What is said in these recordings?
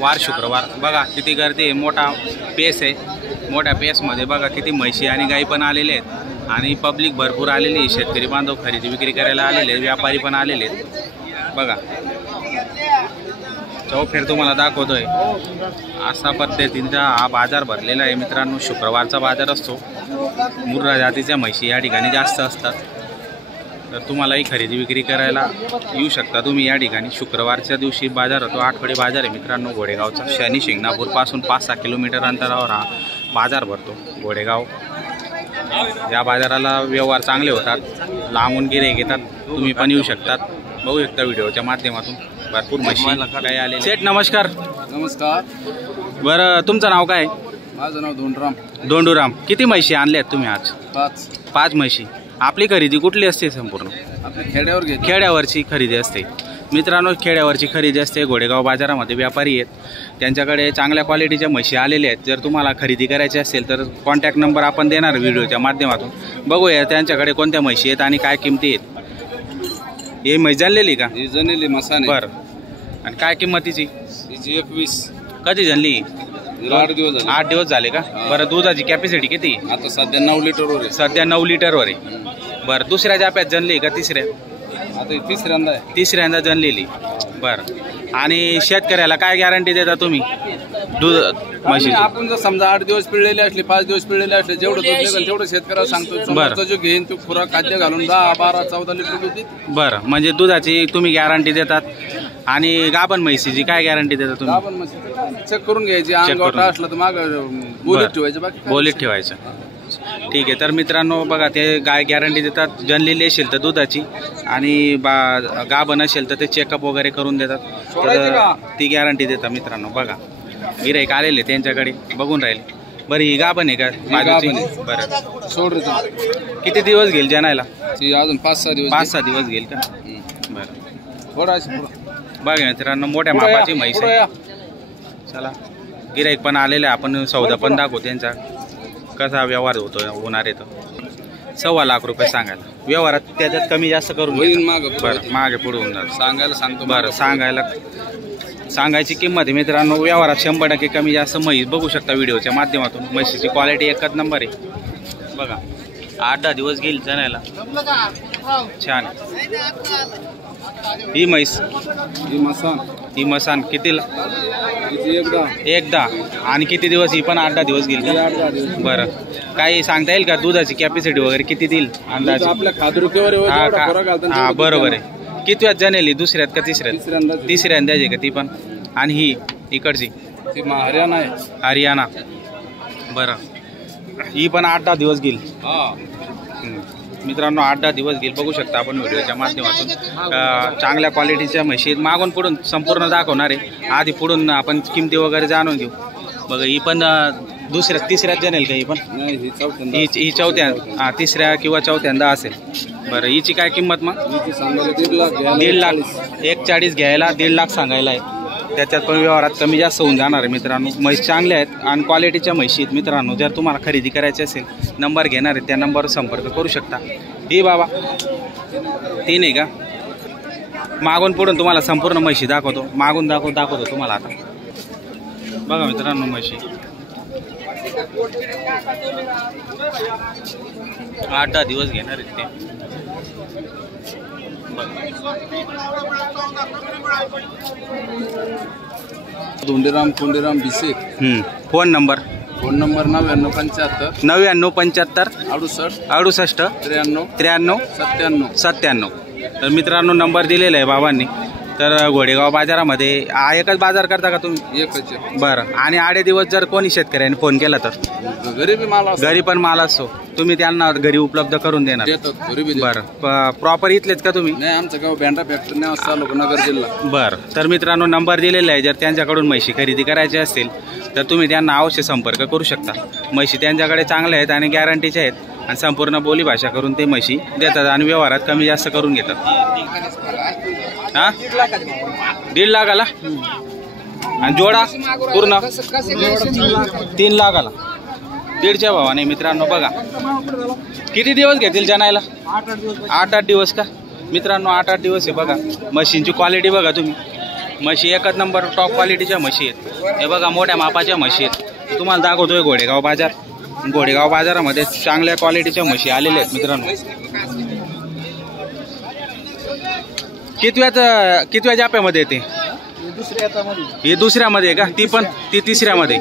वार शुक्रवार बघा किती गर्दी आहे, मोठा पेस आहे, मोठ्या पेसमध्ये बघा किती म्हशी आणि गाई पण आलेले आहेत आणि पब्लिक भरपूर आलेली आहे, शेतकरी बांधव खरेदी विक्री करायला आलेले आहेत, व्यापारी पण आलेले आहेत बघा। चौफेर तुम्हाला दाखवतोय, अशा पद्धतीचा हा बाजार भरलेला आहे मित्रांनो। शुक्रवारचा बाजार असतो, मुर्रा जातीच्या म्हशी या ठिकाणी जास्त असतात, तर तुम्हालाही खरेदी विक्री करायला येऊ शकता तुम्ही या ठिकाणी। शुक्रवारच्या दिवशी बाजार होतो, आठवडे बाजार आहे मित्रांनो घोडेगावचा। शनी शिंगणापूरपासून 5-6 किलोमीटर अंतरावर हा बाजार भरतो घोडेगाव। या बाजाराला व्यवहार चांगले होतात, लांबून गिऱ्हाईक येतात, तुम्ही पण येऊ शकतात। बघू शकता व्हिडिओच्या माध्यमातून भरपूर म्हशी काय आले। सेठ नमस्कार। नमस्कार। बरं तुमचं नाव काय? माझं नाव धोंडूराम। धोंडूराम, किती म्हशी आणल्यात तुम्ही आज? 5 म्हशी। आपली खरेदी कुठली असते? संपूर्ण आपल्या खेड्यावर घेतली, खेड्यावरची खरेदी असते मित्रांनो, खेड्यावरची खरेदी असते। घोडेगाव बाजारामध्ये व्यापारी आहेत, त्यांच्याकडे चांगल्या क्वालिटीच्या म्हशी आलेल्या आहेत। जर तुम्हाला खरेदी करायची असेल तर कॉन्टॅक्ट नंबर आपण देणार व्हिडिओच्या माध्यमातून। बघूया त्यांच्याकडे कोणत्या म्हशी आहेत आणि काय किमती आहेत। हे म्हैस जनलेली का? ही जनेली मसाने। बरं, आणि काय किंमतीची? हिची 21। कधी जनली? 8 दिवस झाले। 8 दिवस झाले का? बरं, दुधाची कॅपॅसिटी किती? आता सध्या 9 लिटरवर आहे। सध्या 9 लिटरवर आहे। बरं, दुसऱ्या जाप्यात जनली का तिसऱ्या? आता ही तिसऱ्यांदा आहे। तिसऱ्यांदा जनलेली। बरं, आणि शेतकऱ्याला काय गॅरंटी देता तुम्ही दूध म्हशीची? आपण जर समजा 8 दिवस पिळलेले असले, 5 दिवस पिळलेले असले, जेवढं दूध निघेल तेवढं शेतकऱ्याला सांगतो। समोरचा जो घेईन तो खुराक खाद्य घालून 10, 12, 14 लिटर दूध देते। बरं, म्हणजे दुधाची तुम्ही गॅरंटी देतात। आणि गाभण म्हशीची काय गॅरंटी देता तुम्ही? आपण म्हशी चेक करून घ्यायची, अंगावर असलं तर माग बोलीत ठेवायचं, बाकी बोलीत ठेवायचं। ठीक आहे, तर मित्रांनो बघा ते गाय गॅरंटी देतात, जनलेली असेल तर दुधाची, आणि गाभण असेल तर ते चेकअप वगैरे करून देतात, तर ती गॅरंटी देतात मित्रांनो। बघा गिऱ्हाईक आलेले त्यांच्याकडे बघून राहिले। बरं, ही गाभण आहे का बाजूची? बरं, सोड रे। किती दिवस घेईल जनायला? अजून 5-6 दिवस। 5-6 दिवस घेईल का? बरं, थोडा बघा मित्रांनो मोठ्या मापाची म्हैस आहे। चला, गिऱ्हाईक पण आलेले, आपण सौदा पण दाखवू त्यांचा कसा व्यवहार होतो होणार आहे। तर 1.25 लाख रुपये सांगायला, व्यवहारात त्याच्यात कमी जास्त करून बरं मागे पुढे होऊन जातं, सांगायला सांगतो। बरं, सांगायची किंमत आहे मित्रांनो, व्यवहारात 100% कमी जास्त म्हैस बघू शकता व्हिडिओच्या माध्यमातून। म्हशीची क्वालिटी एकच नंबर आहे बघा। 8-10 दिवस घेईल जनायला, छान। ही म्हैस, ही मसान कितीला? एकदा। आणि किती दिवस? ही पण 8-10 दिवस घेईल का? बरं, काही सांगता येईल का दुधाची कॅपॅसिटी वगैरे किती देईल अंदाज? आपल्या खाद्रुकीवर हा बरोबर आहे। किती वेळात जनेली? दुसऱ्यात का तिसऱ्यात? तिसऱ्यांदा आहे का ती पण? आणि ही इकडची हरियाणा आहे। हरियाणा। बरं, ही पण 8-10 दिवस घेईल मित्रांनो, 8-10 दिवस घेईल बघू शकता आपण व्हिडिओच्या माध्यमातून। चांगल्या क्वालिटीच्या म्हशी मागून पुढून संपूर्ण दाखवणार आहे, आधी पुढून आपण किमती वगैरे जाणून घेऊ। बघा, ही पण तिसऱ्यात जनेल का? ही पण ही चौथ्या, तिसऱ्या किंवा चौथ्यांदा असेल। बरं, हिची काय किंमत मग? 1.5 लाख। 1.40 घ्यायला 1.5 लाख सांगायला आहे, त्याच्यात पण व्यवहारात कमी जास्त होऊन जाणार आहे मित्रांनो। म्हैस चांगल्या आहेत आणि क्वालिटीच्या म्हशी आहेत मित्रांनो। जर तुम्हाला खरेदी करायची असेल, नंबर घेणार आहे त्या नंबरवर संपर्क करू शकता। ही बाबा 3 आहे का? मागून पुढून तुम्हाला संपूर्ण म्हशी दाखवतो, मागून दाखवतो तुम्हाला। आता बघा मित्रांनो म्हशी 8-10 दिवस घेणार आहेत ते। धोंडीराम कोंडीराम भिसे। Phone number? 9975 9975 68 68 93 93 97 97। तर मित्रांनो नंबर दिलेला आहे बाबांनी। तर घोडेगाव बाजारामध्ये हा एकच बाजार करता का तुम्ही? एकच। बरं, आणि 8 दिवस जर कोणी शेतकऱ्याने फोन केला तर घरी पण माल असतो, तुम्ही त्यांना घरी उपलब्ध करून देणार? बरं, प्रॉपर इथलेच का तुम्ही? नाही, आमचं गाव बँड्रा फॅक्टरी नगर जिल्हा। बरं, तर मित्रांनो नंबर दिलेला आहे, जर त्यांच्याकडून म्हशी खरेदी करायची असतील तर तुम्ही त्यांना अवश्य संपर्क करू शकता। म्हशी त्यांच्याकडे चांगल्या आहेत आणि गॅरंटीच्या आहेत, आणि संपूर्ण बोली भाषा करून ते म्हशी देतात आणि व्यवहारात कमी जास्त करून घेतात। हा 1.5 लाखाला आणि जोडा पूर्ण 3 लाखाला 1.5च्या भावाने मित्रांनो। बघा किती दिवस घेतील जनायला? 8-8 दिवस का मित्रांनो? 8-8 दिवस आहे बघा। मशीनची क्वालिटी बघा तुम्ही, म्हशी एकच नंबर टॉप क्वालिटीच्या म्हशी आहेत. हे बघा मोठ्या मापाच्या म्हशी आहेत. तुम्हाला दाखवतोय घोडेगाव बाजार. घोडेगाव बाजारामध्ये चांगल्या क्वालिटीच्या म्हशी आलेल्या आहेत मित्रांनो. कितव्या जाप्यामध्ये येते? ही दुसऱ्यामध्ये का? ती तिसऱ्यामध्ये.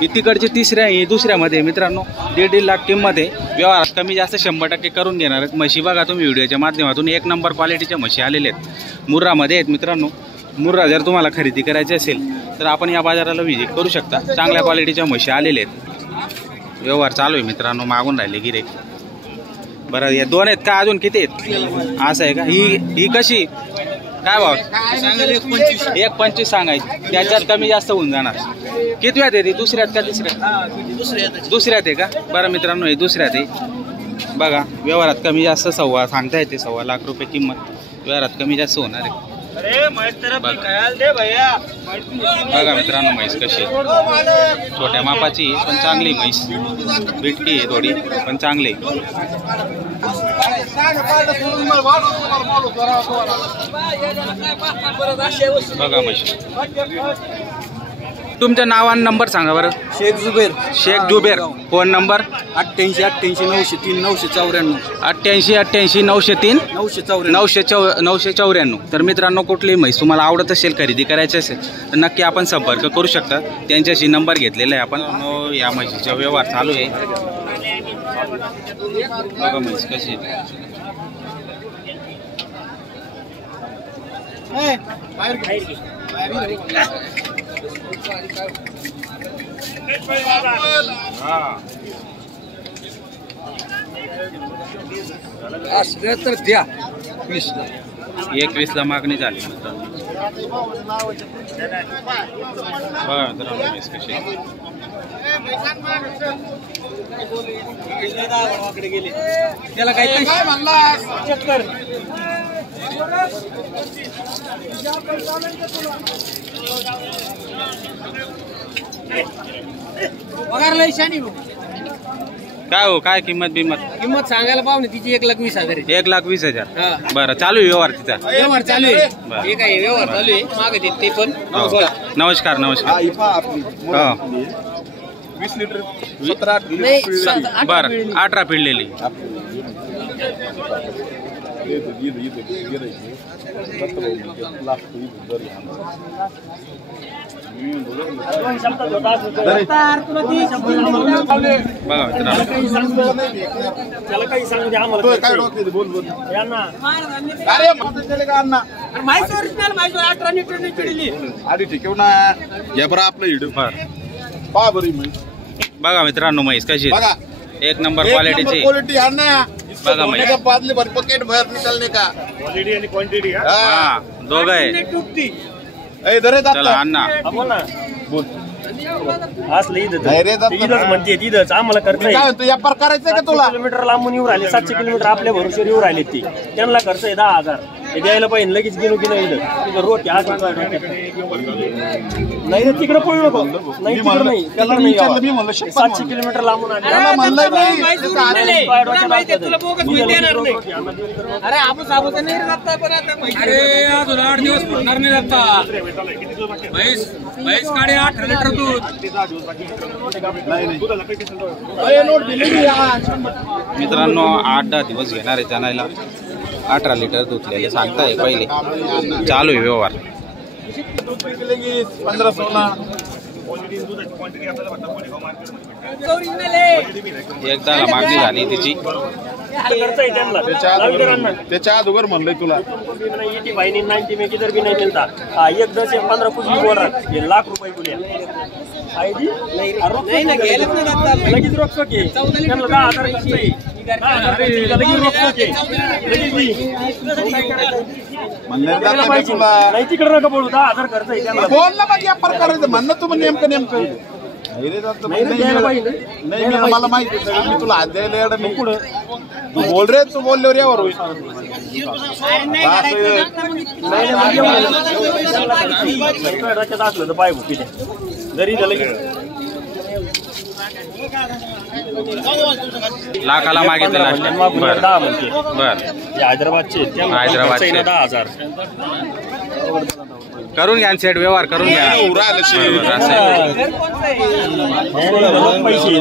ही तिकडची तिसऱ्या, ही दुसऱ्यामध्ये मित्रांनो. 1.5 लाख किंमत आहे. व्यवहार कमी जास्त 100% करून घेणार आहेत. म्हशी बघा तुम्ही व्हिडिओच्या माध्यमातून एक नंबर क्वालिटीच्या म्हशी आलेल्या आहेत. मुर्रामध्ये आहेत मित्रांनो. मुर्रा जर तुम्हाला खरेदी करायची असेल तर आपण या बाजाराला व्हिजिट करू शकता. चांगल्या क्वालिटीच्या म्हशी आलेल्या आहेत. व्यवहार चालू आहे मित्रांनो. मागून राहिले गिरेक. बरं हे 2 आहेत का? अजून किती आहेत? असं आहे का? ही कशी काय भाव? 1.25 सांगायची. त्याच्यात कमी जास्त होऊन जाणार. कितव्यात आहे ती? दुसऱ्यात का तिसऱ्यात? दुसऱ्यात आहे का? बरं मित्रांनो हे दुसऱ्यात आहे. बघा व्यवहारात कमी जास्त सांगता येते. 1.25 लाख रुपये किंमत. व्यवहारात कमी जास्त होणार आहे. बघा मित्रांनो म्हैस कशी आहे. छोट्या मापाची पण चांगली म्हैस. बिटकी आहे थोडी पण चांगली. बघा म्हशी. तुमचं नाव आणि नंबर सांगा बरं. शेख जुबेर. Phone number 88 903 994. 88 903 994. तर मित्रांनो कुठलीही म्हैस तुम्हाला आवडत असेल, खरेदी करायची असेल तर नक्की आपण संपर्क करू शकता. त्यांच्याशी नंबर घेतलेला आहे आपण. या म्हशीचा व्यवहार चालू आहे. बघा म्हैस कशी तर द्या 21 ला मागणी झाली मित्रांनो. बघा मित्रांनो म्हैस कशी त्याला काय पगार लय शानी काय हो? काय किंमत किंमत सांगायला पाहुणे तिची 1,20,000 आहे. 1,20,000. बरं चालू आहे व्यवहार तिचा? व्यवहार चालू आहे. हे काय व्यवहार चालू आहे. मागे ते पण. नमस्कार. हो 20 लिटर बरं 18 पिळलेली. बघा बघा मित्रांनो म्हैस कशी एक नंबर क्वालिटीची. बघा म्हैस बादली भर पकेट भर निकलने का क्वालिटी आणि क्वांटिटी. हा दोघं आहे. चला अण्णा बोल. असलं इथंच म्हणते तिथंच आम्हाला खर्च व्यापार करायचा का तुला? किलोमीटर लांबून येऊ राहिले. 700 किलोमीटर आपल्या भरोश्यावर येऊ राहिले. ती त्यांना खर्च आहे 10,000. हे द्यायला पाहिजे लगेच गेलो की नाही. तिथं रोटी आज नाही रे तिकडे पळू नको. नाही तिकडे नाही. त्याला नाही 700 किलोमीटर लांबून आले. अरे आपण साबूत नाही जाता पण आता अरे अजून 8 दिवस पुरणार नाही जाता. म्हैस काढे 18 लिटर दूध. मित्रांनो 8-10 दिवस घेणार आहे जाणायला. 18 लिटर धुतलेले सांगताय पहिले. चालू आहे व्यवहार. 15-16 एकदा मागणी झाली तिची. त्याच्या अगोदर म्हणलंय तुला 90 में किधर भी नहीं मिलता. 1-10-15 कुछ भी बोल रहा है. लाख रुपए बोलिया लगेच रोखतो की त्यांना 10,000 खर्च आहे. नाही तिकडे नका बोलू. 10,000 खर्च आहे त्यांना. बोल ना मग व्यापार करायचं म्हणणं तू नेमकं नाही मला माहिती आहे. मी तुला हात द्यायला येणार नाही. पुढं तू बोल रे. तू बोलल्यावर यावर होईल. असलं तर पाय भुकी जरी लाखाला मागितलं. हैदराबादचे 10,000. करून घ्या सेट व्यवहार करून घ्या. बरोबर, असं आहे. पैसे